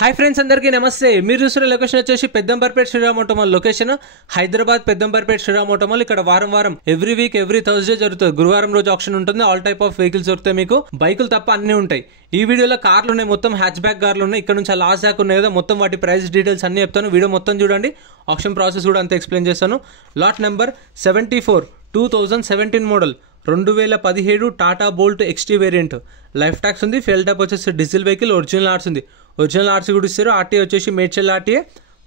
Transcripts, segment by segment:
Hi friends, అందరికీ నమస్తే. మీరు చూస్తున్న లొకేషన్ వచ్చేసి Peddamberpet Shriram Automall location, Hyderabad Peddamberpet Shriram Automall. ఇక్కడ వారం ఎవ్రీ వీక్ ఎవ్రీ థర్స్డే జరుగుతుంది. గురువారం రోజు ఆప్షన్ ఉంటుంది. ఆల్ టైప్ ఆఫ్ వెహికల్స్ దొరుకుతాయి. మీకు బైకులు తప్ప అన్ని ఉంటాయి. ఈ వీడియోలో కార్లు ఉన్నాయి, మొత్తం హ్యాచ్ బ్యాక్ కార్లు ఉన్నాయి. ఇక్కడ నుంచి లాస్ట్ దాకా ఉన్నాయి కదా, మొత్తం వాటి ప్రైస్ డీటెయిల్స్ అన్ని చెప్తాను. వీడియో మొత్తం చూడండి. ఆప్షన్ ప్రాసెస్ కూడా అంతా ఎక్స్ప్లెయిన్ చేస్తాను. Lot number 74 2017 model 2017 Tata Bolt XT variant. Life tax ఉంది. ఫెయిల్ ట్యాప్ వచ్చేసి డీజిల్ వెహికల్. ఒరిజినల్ ఆర్ట్స్ ఉంది. ఒరిజినల్ ఆర్సీ కూడా ఇస్తారు. ఆర్టీఏ వచ్చేసి మేడ్చల్ ఆర్టీఏ.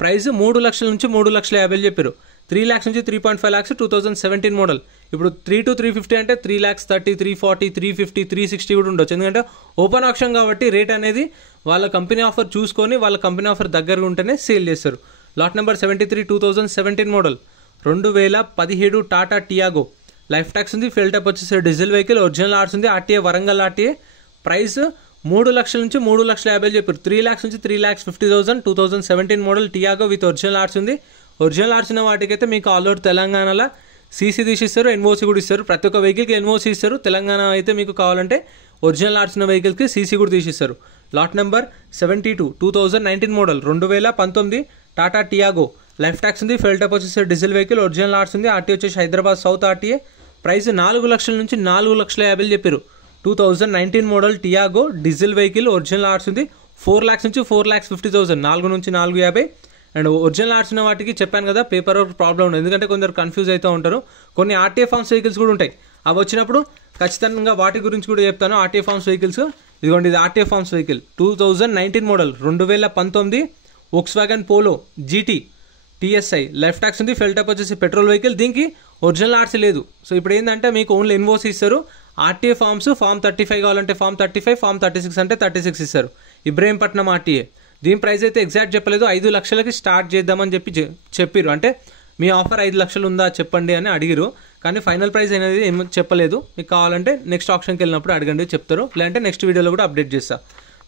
ప్రైస్ 3 లక్షల నుంచి 3,50,000 చెప్పారు. 3 lakhs నుంచి 3.5 lakhs 2017 మోడల్. ఇప్పుడు 3 to 350 అంటే 3,30,000, 340, 350, 360 కూడా ఉండొచ్చు. ఎందుకంటే ఓపెన్ ఆప్షన్ కాబట్టి రేట్ అనేది వాళ్ళ కంపెనీ ఆఫర్ చూసుకొని వాళ్ళ కంపెనీ ఆఫర్ దగ్గరగా ఉంటేనే సేల్ చేస్తారు. Lot number 73 2017 model 2017 Tata Tiago. Life tax ఉంది. ఫెయిల్ ట్యాప్ వచ్చేసి డీజిల్ వెహికల్. ఒరిజినల్ ఆర్ట్స్ ఉంది. RTA Warangal RTA. ప్రైస్ 3 లక్షల నుంచి 3,50,000 చెప్పారు. 3 lakhs నుంచి 3,50,000 2017 మోడల్ టియాగో విత్ ఒరిజినల్ ఆర్ట్స్ ఉంది. ఒరిజినల్ ఆర్ట్స్ ఉన్న వాటికైతే మీకు ఆల్ ఓవర్ తెలంగాణలో సీసీ తీసిస్తారు, ఎన్ఓసీ కూడా ఇస్తారు. ప్రతి ఒక్క వెహికల్కి ఎన్ఓసీ ఇస్తారు. తెలంగాణ అయితే మీకు కావాలంటే ఒరిజినల్ ఆర్ట్స్ ఉన్న వెహికల్కి సీసీ కూడా తీసిస్తారు. Lot number 72 2019 model 2019 Tata Tiago. Life tax ఉంది. ఫెయిల్ ట్యాప్ వచ్చేసి డీజిల్ వెహికల్. ఒరిజినల్ ఆర్ట్స్ ఉంది. ఆర్టీ వచ్చేసి హైదరాబాద్ సౌత్ ఆర్టీఏ. ప్రైస్ 4 లక్షల నుంచి 4,50,000 చెప్పారు. 2019 model Tiago diesel vehicle. Original ఆర్ట్స్ ఉంది. 4 lakhs నుంచి 4,50,000, 4 నుంచి 4,50,000. అండ్ ఒరిజినల్ ఆర్ట్స్ ఉన్న వాటికి చెప్పాను కదా, పేపర్ వర్క్ ప్రాబ్లం ఉంది. ఎందుకంటే కొందరు కన్ఫ్యూజ్ అవుతూ ఉంటారు. కొన్ని ఆర్టీఏ ఫార్మ్స్ వెహికల్స్ కూడా ఉంటాయి. అవి వచ్చినప్పుడు ఖచ్చితంగా వాటి గురించి కూడా చెప్తాను. ఆర్టీఏ ఫార్మ్స్ వెహికల్స్ ఇదిగోండి, ఇది RTA forms vehicle 2019 model 2019 Volkswagen Polo GT TSI. Life tax ఉంది. ఫెయిల్ ట్యాప్ వచ్చేసి పెట్రోల్ వెహికల్. దీనికి ఒరిజినల్ ఆర్ట్స్ లేదు. సో ఇప్పుడు ఏంటంటే మీకు ఓన్లీ ఎన్ఓసి ఇస్తారు. ఆర్టీఏ ఫార్మ్స్ ఫామ్ 35 కావాలంటే ఫామ్ 35, ఫామ్ 36 అంటే 36 ఇస్తారు. ఇబ్రహీంపట్నం ఆర్టీఏ. దీని ప్రైస్ అయితే ఎగ్జాక్ట్ చెప్పలేదు. 5 లక్షలకి స్టార్ట్ చేద్దామని చెప్పిరు. అంటే మీ ఆఫర్ 5 లక్షలు ఉందా చెప్పండి అని అడిగిరు. కానీ ఫైనల్ ప్రైస్ అనేది ఏం చెప్పలేదు. మీకు కావాలంటే నెక్స్ట్ ఆప్షన్కి వెళ్ళినప్పుడు అడగండి, చెప్తారు. లేదంటే నెక్స్ట్ వీడియోలో కూడా అప్డేట్ చేస్తా.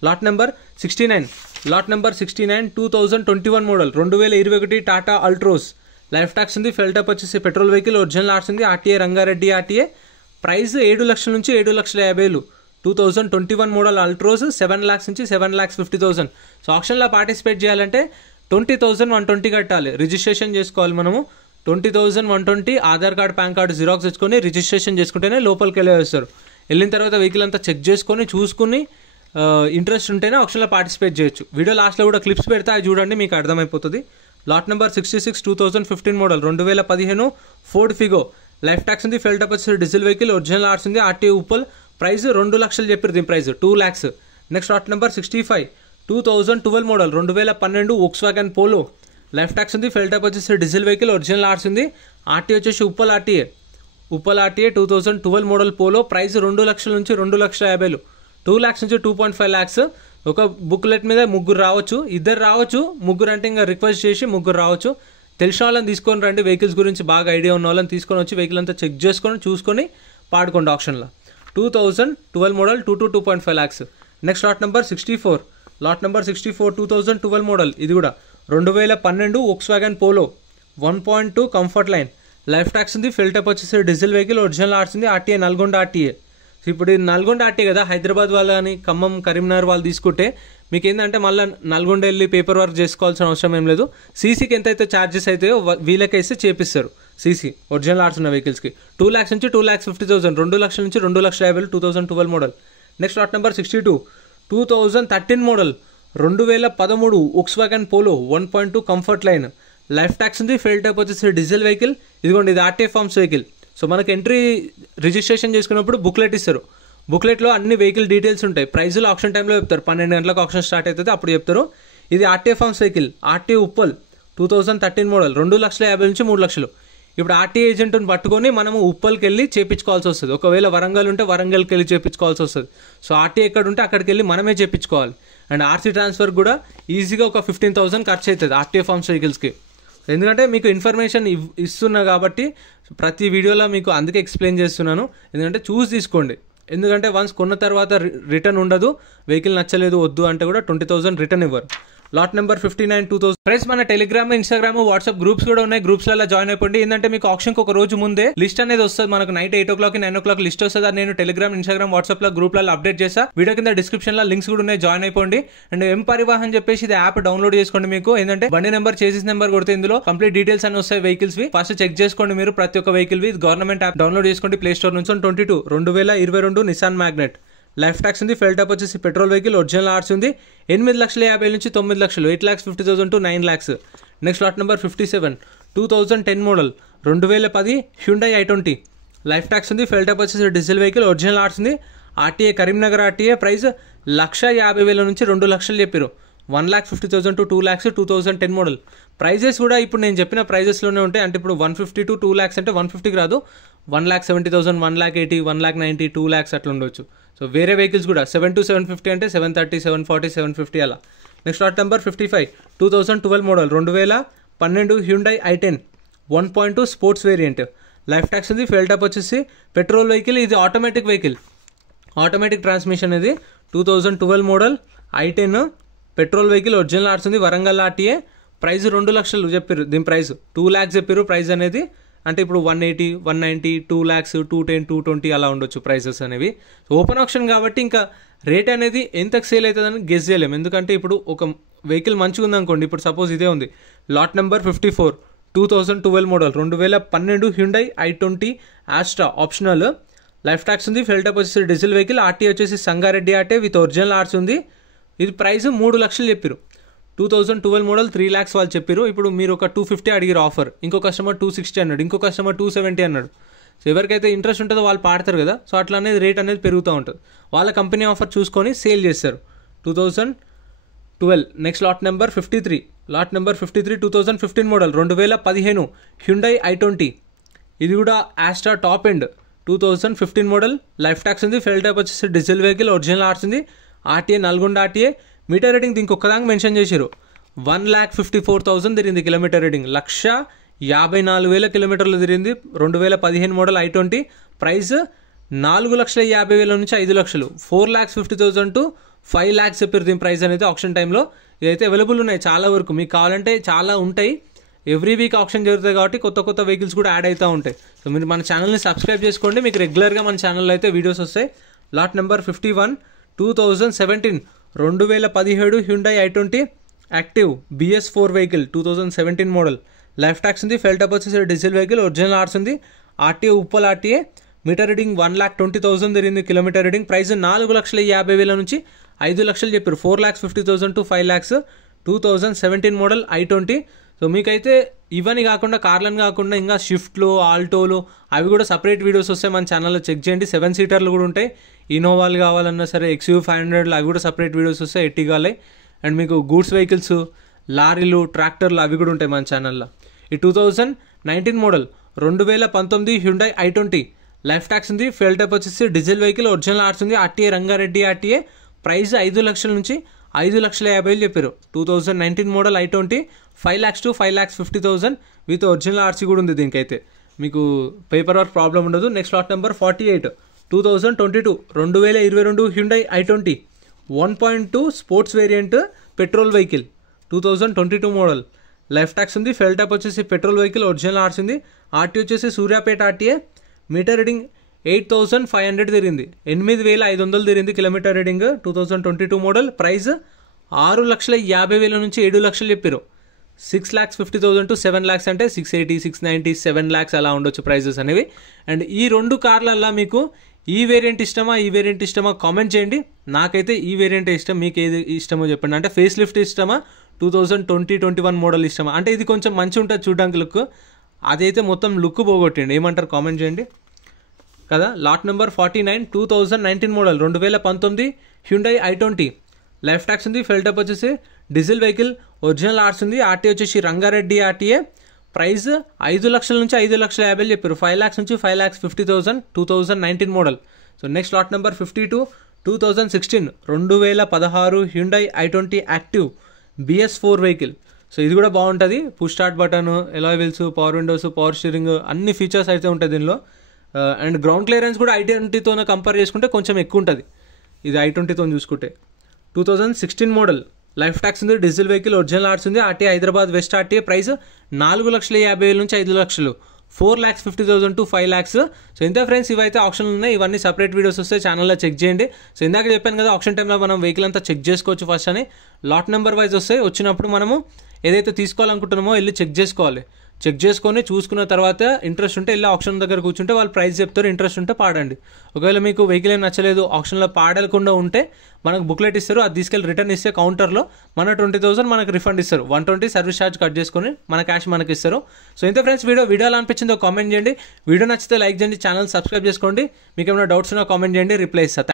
Lot number 69 2021 model 2021 Tata Altroz. Life tax ఉంది. ఫెయిల్ ట్యాప్ వచ్చేసి పెట్రోల్ వెహికల్. ఒరిజినల్ ఆర్ట్స్ ఉంది. RTA Rangareddy RTA. ప్రైస్ 7 లక్షల నుంచి 7,50,000. 2021 మోడల్ అల్ట్రోస్ 7 lakhs నుంచి 7,50,000. సో ఆప్షన్లో పార్టిసిపేట్ చేయాలంటే 20,120 కట్టాలి. రిజిస్ట్రేషన్ చేసుకోవాలి మనము. 20,120 Aadhaar card, pan card xerox తెచ్చుకొని రిజిస్ట్రేషన్ చేసుకుంటేనే లోపలికి వెళ్ళేస్తారు. వెళ్ళిన తర్వాత వెహికల్ అంతా చెక్ చేసుకొని చూసుకుని ఇంట్రెస్ట్ ఉంటేనే ఆప్షన్లో పార్టిసిపేట్ చేయొచ్చు. వీడియో లాస్ట్లో కూడా క్లిప్స్ పెడతా, అది చూడండి, మీకు అర్థమైపోతుంది. Lot number 66 2015 model 2015 Ford Figo. Life tax ఉంది. ఫెయిల్ ట్యాప్ వచ్చేసి డీజిల్ వెహికల్. ఒరిజినల్ ఆర్ట్స్ ఉంది. ఆర్టీఏ ఉప్పల్. ప్రైస్ 2 లక్షలు చెప్పారు. దీని price 2 lakhs. Next lot number 65 2012 model 2012 Volkswagen polo. Life tax ఉంది. ఫెయిల్ ట్యాప్ వచ్చేసి డీజిల్ వెహికల్. ఒరిజినల్ ఆర్ట్స్ ఉంది. ఆర్టీఏ వచ్చేసి Uppal RTA. 2012 model polo. Price 2 లక్షల నుంచి 2,50,000. 2 lakhs నుంచి 2.5 lakhs. ఒక బుక్లెట్ మీద ముగ్గురు రావచ్చు, ఇద్దరు రావచ్చు. ముగ్గురు అంటే ఇంకా రిక్వెస్ట్ చేసి ముగ్గురు రావచ్చు. తెలిసిన వాళ్ళని తీసుకొని రండి. వెహికల్స్ గురించి బాగా ఐడియా ఉన్న వాళ్ళని తీసుకొని వచ్చి వెహికల్ అంతా చెక్ చేసుకొని చూసుకొని పాడుకోండి ఆప్షన్లో. 2012 model 2 to 2.5 lakhs. Next lot number 64 2012 model. ఇది కూడా 2012 Volkswagen polo 1.2 comfort line. Life tax ఉంది. ఫెయిల్ ట్యాప్ వచ్చేసి డీజిల్ వెహికల్. ఒరిజినల్ ఆర్ట్స్ ఉంది. RTA Nalgonda RTA. ఇప్పుడు ఇది నల్గొండ ఆర్టీఏ కదా, హైదరాబాద్ వాళ్ళు కానీ ఖమ్మం, కరీంనగర్ వాళ్ళు తీసుకుంటే మీకు ఏంటంటే మళ్ళీ నల్గొండ వెళ్ళి పేపర్ వర్క్ చేసుకోవాల్సిన అవసరం ఏం లేదు. సీసీకి ఎంతైతే ఛార్జెస్ అవుతాయో వీళ్ళకైతే చేపిస్తారు. సీసీ ఒరిజినల్ ఆర్ట్స్ ఉన్న వెహికల్స్కి 2 lakhs నుంచి 2,50,000. 2 లక్షల నుంచి 2,50,000 2012 model. Next lot number 62 2013 model 2013 Volkswagen polo 1.2 comfort line. Life tax ఉంది. ఫెయిల్ ట్యాప్ వచ్చేసి డీజిల్ వెహికల్. ఇదిగోండి, ఇది ఆర్టీఏ ఫార్మ్స్ వెహికల్. సో మనకి ఎంట్రీ రిజిస్ట్రేషన్ చేసుకున్నప్పుడు బుక్లెట్ ఇస్తారు. బుక్లెట్లో అన్ని వెహికల్ డీటెయిల్స్ ఉంటాయి. ప్రైజులు ఆప్షన్ టైంలో చెప్తారు. 12 గంటలకు ఆప్షన్ స్టార్ట్ అవుతుంది, అప్పుడు చెప్తారు. ఇది RTA forms vehicle. RTA Uppal 2013 model 2,50,000 నుంచి 3 లక్షలు. ఇప్పుడు ఆర్టీఏ ఏజెంట్ని పట్టుకొని మనము ఉప్పల్కి వెళ్ళి చేయించుకోవాల్సి వస్తుంది. ఒకవేళ వరంగల్ ఉంటే వరంగల్కి వెళ్ళి చేయించుకోవాల్సి వస్తుంది. సో ఆర్టీఏ ఎక్కడ ఉంటే అక్కడికి వెళ్ళి మనమే చేయించుకోవాలి. అండ్ ఆర్సీ ట్రాన్స్ఫర్ కూడా ఈజీగా ఒక 15,000 ఖర్చు అవుతుంది ఆర్టీఏ ఫార్మ్స్ వెహికల్స్కి. ఎందుకంటే మీకు ఇన్ఫర్మేషన్ ఇస్తున్నా కాబట్టి ప్రతి వీడియోలో మీకు అందుకే ఎక్స్ప్లెయిన్ చేస్తున్నాను. ఎందుకంటే చూసి తీసుకోండి. ఎందుకంటే వన్స్ కొన్న తర్వాత రిటర్న్ ఉండదు. వెహికల్ నచ్చలేదు వద్దు అంటే కూడా 20,000 రిటర్న్ ఇవ్వరు. Lot number 59 2000. ఫ్రెండ్స్ మన టెలిగ్రామ్, ఇన్స్టాగ్రామ్, వాట్సాప్ గ్రూప్స్ కూడా ఉన్నాయి. గ్రూప్స్ లలో జాయిన్ అయిపోండి. ఏంటంటే మీకు ఆప్షన్ ఒక రోజు ముందే లిస్ట్ అనేది వస్తుంది. మనకు నైట్ 8 o'clock 9 o'clock లిస్ట్ వస్తుంది. అది నేను టెలిగ్రామ్, ఇన్స్టాగ్రామ్, వాట్సాప్ లో గ్రూప్ లలో అప్డేట్ చేస్తా. వీడియో కింద డిస్క్రిప్షన్ లో లింక్స్ కూడా ఉన్నాయి, జాయిన్ అయిపోండి. అండ్ ఎం పరివాహన్ చెప్పేసి ఇది యాప్ డౌన్లోడ్ చేసుకోండి. మీకు ఏంటంటే బండి నెంబర్, చేసిస్ నెంబర్ కొడితే ఇందులో కంప్లీట్ డీటెయిల్స్ అని వస్తాయి వెహికల్స్ వి. ఫస్ట్ చెక్ చేసుకోండి మీరు ప్రతి ఒక్క వెహికల్ వి. గవర్నమెంట్ యాప్ డౌన్లోడ్ చేసుకోండి ప్లే స్టోర్ నుంచి. 2022 నిసాన్ మ్యాగ్నెట్ లైఫ్ ట్యాక్స్ ఉంది. ఫెల్ టాప్ వచ్చేసి పెట్రోల్ వెహికల్, ఒరిజినల్ ఆర్ట్స్ ఉంది. 8,50,000 నుంచి 9,00,000, 8,50,000 to 9 lakhs. Next lot number 57 2010 model 2010 Hyundai i20 life tax ఉంది. ఫెల్ టాప్ వచ్చేసి డీజిల్ వెహికల్, ఒరిజినల్ ఆర్ట్స్ ఉంది. RTA Karimnagar RTA. ప్రైస్ 1,50,000 నుంచి 2,00,000 చెప్పారు. 1,50,000 to 2 lakhs 2010 మోడల్. ప్రైజెస్ కూడా ఇప్పుడు నేను చెప్పిన ప్రైజెస్లోనే ఉంటాయి. అంటే ఇప్పుడు 150 to 2 lakhs అంటే 150కి రాదు, 1,70,000, 1,80,000, 1,90,000, 2 lakhs అట్లా ఉండొచ్చు. సో వేరే వెహికల్స్ కూడా 7 to 750 అంటే 730, 740, 750 అలా. Next lot number 55 2012 model 2012 Hyundai i10 1.2 sports variant life tax ఉంది. ఫెల్ టాప్ వచ్చేసి పెట్రోల్ వెహికల్, ఇది ఆటోమేటిక్ వెహికల్, ఆటోమేటిక్ ట్రాన్స్మిషన్. ఇది 2012 model i10 petrol vehicle, original ఆర్ట్స్ ఉంది. వరంగల్ ఆర్టీఏ. ప్రైస్ 2,00,000 చెప్పారు. దీని ప్రైస్ 2 lakhs చెప్పారు ప్రైస్ అనేది. అంటే ఇప్పుడు 180, 190, 2 lakhs, 210, 220 అలా ఉండొచ్చు ప్రైసెస్ అనేవి. ఓపెన్ ఆప్షన్ కాబట్టి ఇంకా రేట్ అనేది ఎంతకు సేల్ అవుతుందని గెస్ చేయలేము. ఎందుకంటే ఇప్పుడు ఒక వెహికల్ మంచిగా ఉందనుకోండి, ఇప్పుడు సపోజ్ ఇదే ఉంది. Lot number 54 2012 model 2012 Hyundai i20 ఆస్ట్రా ఆప్షనల్ లైఫ్ ట్యాక్స్ ఉంది. ఫెల్ టాప్ వచ్చేసి డీజిల్ వెహికల్, ఆర్టీ వచ్చేసి సంగారెడ్డి ఆర్టీ విత్ ఒరిజినల్ ఆర్ట్స్ ఉంది. ఇది ప్రైస్ 3,00,000 చెప్పారు. 2012 మోడల్ 3 lakhs వాళ్ళు చెప్పారు. ఇప్పుడు మీరు ఒక 250 అడిగారు ఆఫర్, ఇంకో కస్టమర్ 260 అన్నాడు, ఇంకో కస్టమర్ 270 అన్నాడు. సో ఎవరికైతే ఇంట్రెస్ట్ ఉంటుందో వాళ్ళు పాడతారు కదా. సో అట్లా అనేది రేట్ అనేది పెరుగుతూ ఉంటుంది. వాళ్ళ కంపెనీ ఆఫర్ చూసుకొని సేల్ చేస్తారు. 2012 next lot number 53 2015 model 2015 Hyundai i20 ఇది కూడా ఆస్ట్రా top end 2015 model life tax ఉంది. ఫెల్ టాప్ వచ్చేసి డీజిల్ వెహికల్, ఒరిజినల్ ఆర్ట్స్ ఉంది. RTA Nalgonda RTA. Meter reading దీనికి ఒక్కదానికి మెన్షన్ చేశారు. 1,54,000 తిరిగింది కిలోమీటర్ రీడింగ్. 1,54,000 కిలోమీటర్లు తిరిగింది. 2015 మోడల్ i20 ప్రైస్ 4,50,000 నుంచి 5,00,000, 4,50,000 to 5 lakhs చెప్పారు దీని ప్రైస్ అనేది ఆప్షన్ టైంలో. ఇదైతే అవైలబుల్ ఉన్నాయి చాలా వరకు. మీకు కావాలంటే చాలా ఉంటాయి. ఎవ్రీ వీక్ ఆప్షన్ జరుగుతాయి కాబట్టి కొత్త కొత్త వెహికల్స్ కూడా యాడ్ అవుతూ ఉంటాయి. సో మీరు మన ఛానల్ని సబ్స్క్రైబ్ చేసుకోండి, మీకు రెగ్యులర్గా మన ఛానల్లో అయితే వీడియోస్ వస్తాయి. Lot number 51 2017 2017 Hyundai i20 active BS4 vehicle 2017 model life tax ఉంది. ఫెల్ టాప్ వచ్చేసి డీజిల్ వెహికల్, ఒరిజినల్ ఆర్ట్స్ ఉంది. RTA Uppal RTA. Meter reading 1,20,000 తిరిగింది కిలోమీటర్ రీడింగ్. ప్రైస్ 4,50,000 నుంచి 5,00,000 చెప్పారు. 4,50,000 to 5 lakhs 2017 model i20. So మీకైతే ఇవన్నీ కాకుండా, కార్లను కాకుండా ఇంకా షిఫ్ట్లు, ఆల్టోలు అవి కూడా సపరేట్ వీడియోస్ వస్తాయి మన ఛానల్లో, చెక్ చేయండి. 7 సీటర్లు కూడా ఉంటాయి. ఇన్నోవాలు కావాలన్నా సరే, XUV500 అవి కూడా సపరేట్ వీడియోస్ వస్తాయి. ఎట్టిగాలే. అండ్ మీకు గూడ్స్ వెహికల్స్, లారీలు, ట్రాక్టర్లు అవి కూడా ఉంటాయి మన ఛానల్లో. ఈ 2019 model 2019 Hyundai i20 life tax ఉంది. ఫెల్ టాప్ వచ్చేసి డీజిల్ వెహికల్, ఒరిజినల్ ఆర్ట్స్ ఉంది. RTA Rangareddy RTA. ప్రైస్ 5,00,000 నుంచి 5,50,000 చెప్పారు. 2019 model i20 5 lakhs to 5,50,000 with original RC కూడా ఉంది దీనికైతే. మీకు పేపర్ వర్క్ ప్రాబ్లం ఉండదు. Next lot number 48 2022 Hyundai i20 1.2 sports variant petrol vehicle 2022 model life tax ఉంది. ఫెల్ టాప్ వచ్చేసి పెట్రోల్ వెహికల్, ఒరిజినల్ ఆర్ట్స్ ఉంది. ఆర్టీ వచ్చేసి సూర్యాపేట ఆర్టీఏ. మీటర్ రీడింగ్ 8,500 తిరిగింది. 8,500 తిరిగింది కిలోమీటర్ రీడింగ్. 2022 మోడల్. ప్రైస్ 6,50,000 నుంచి 7,00,000 చెప్పారు. 6,50,000 to 7 lakhs అంటే 680, 690, 7 lakhs అలా ఉండొచ్చు ప్రైజెస్ అనేవి. అండ్ ఈ 2 కార్లల్లో మీకు ఈ వేరియంట్ ఇష్టమా కామెంట్ చేయండి. నాకైతే ఈ వేరియంట్ ఇష్టం, మీకు ఏది ఇష్టమో చెప్పండి. అంటే ఫేస్ లిఫ్ట్ ఇష్టమా, 2020-21 మోడల్ ఇష్టమా? అంటే ఇది కొంచెం మంచి ఉంటుంది చూడడానికి లుక్, అదైతే మొత్తం లుక్ పోగొట్టండి. ఏమంటారు కామెంట్ చేయండి కదా. Lot number 49 2019 model 2019 Hyundai i20 life tax ఉంది. ఫెల్ టాప్ వచ్చేసి డీజిల్ వెహికల్, ఒరిజినల్ ఆర్ట్స్ ఉంది. ఆర్టీ వచ్చేసి రంగారెడ్డి ఆర్టీఏ. ప్రైస్ 5,00,000 నుంచి 5,50,000 చెప్పారు. 5 lakhs నుంచి 5,50,000 2019 model. So next lot number 52 2016 2016 Hyundai i20 active BS4 vehicle. So ఇది కూడా బాగుంటుంది. Push start button, alloy wheels, power Windows, power steering అన్ని ఫీచర్స్ అయితే ఉంటాయి దీనిలో. అండ్ గ్రౌండ్ క్లియరెన్స్ కూడా i20తో కంపేర్ చేసుకుంటే కొంచెం ఎక్కువ ఉంటుంది ఇది i20తో చూసుకుంటే. 2016 మోడల్ లైఫ్ ట్యాక్స్ ఉంది, డీజిల్ వెహికల్, ఒరిజినల్ ఆర్ట్స్ ఉంది, RTA Hyderabad west RTA price 4,50,000 నుంచి 5 లక్షలు, 4,50,000 to 5 lakhs. సో ఇంత ఫ్రెండ్స్, ఇవైతే ఆప్షన్ ఉన్నాయి. ఇవన్నీ సపరేట్ వీడియోస్ వస్తే ఛానల్లో చెక్ చేయండి. సో ఇందాక చెప్పాను కదా ఆప్షన్ టైంలో మనం వెహికల్ అంతా చెక్ చేసుకోవచ్చు ఫస్ట్ అని. లాట్ నెంబర్ వైజ్ వస్తాయి. వచ్చినప్పుడు మనము ఏదైతే తీసుకోవాలనుకుంటున్నామో వెళ్ళి చెక్ చేసుకోవాలి. చెక్ చేసుకొని చూసుకున్న తర్వాత ఇంట్రెస్ట్ ఉంటే వెళ్ళి ఆప్షన్ దగ్గర కూర్చుంటే వాళ్ళు ప్రైస్ చెప్తారు. ఇంట్రెస్ట్ ఉంటే పాడండి. ఒకవేళ మీకు వెహికల్ ఏం నచ్చలేదు, ఆప్షన్లో పాడకుండా ఉంటే మనకు బుక్లెట్ ఇస్తారు. అది తీసుకెళ్ళి రిటర్న్ ఇస్తే కౌంటర్లో మన 20,000 మనకు రిఫండ్ ఇస్తారు. 120 సర్వీస్ ఛార్జ్ కట్ చేసుకొని మన క్యాష్ మనకి ఇస్తారు. సో ఇంత ఫ్రెండ్స్, వీడియో ఎలా అనిపించిందో కామెంట్ చేయండి. వీడియో నచ్చితే లైక్ చేయండి, ఛానల్ సబ్స్క్రైబ్ చేసుకోండి. మీకు ఏమైనా డౌట్స్ ఉన్నా కామెంట్ చేయండి, రిప్లై ఇస్తాను.